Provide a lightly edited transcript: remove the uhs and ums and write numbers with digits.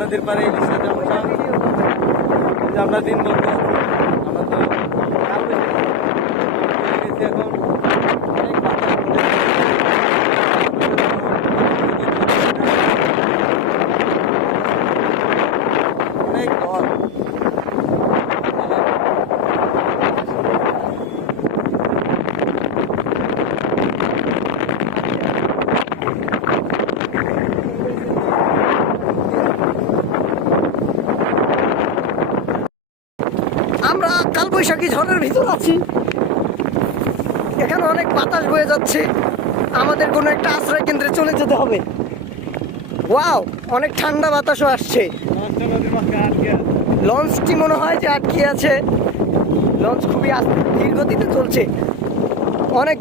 নদীর পাড়ে ইলিশের জলসা। আমরা দিন বলবো আমরা তো এখন অনেক বাতাস অনেক ঘর। আমরা কালবৈশাখী ঝড়ের ভিতর আছি। এখানে অনেক বাতাস বয়ে যাচ্ছে, আমাদের কোনো একটা আশ্রয় কেন্দ্রে চলে যেতে হবে। ওয়াও, অনেক ঠান্ডা বাতাসও আসছে। লঞ্চটি মনে হয় যে আটকে আছে। লঞ্চ খুবই ধীর গতিতে চলছে, অনেক